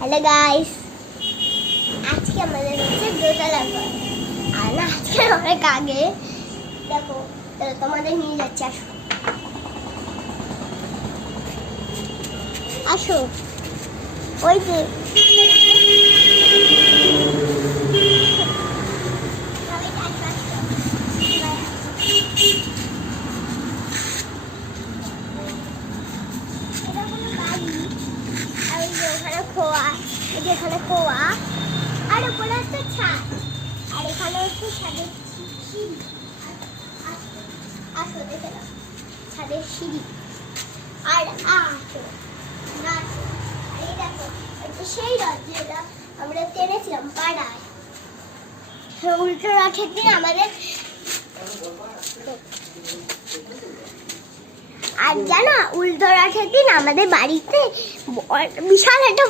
Hello guys, আজকে আমাদের হচ্ছে দোতলা ঘর। আর না, আজকে অনেক আগে দেখো, তোমাদের নিয়ে যাচ্ছি। আসো আসো, ওই যে এখানে খোয়া, আর উপরে হচ্ছে ছাদ, আর এখানে হচ্ছে ছাদের সিঁড়ি। আসো দেখে নাও ছাদের সিঁড়ি। আর আসো নাচো। আর এই দেখো, এটা সেই রথ যেটা আমরা টেনেছিলাম পাড়ায়। উল্টো রথের দিন আমাদের, আর জানো উল্টো রথের দিন আমাদের বাড়িতে বিশাল একটা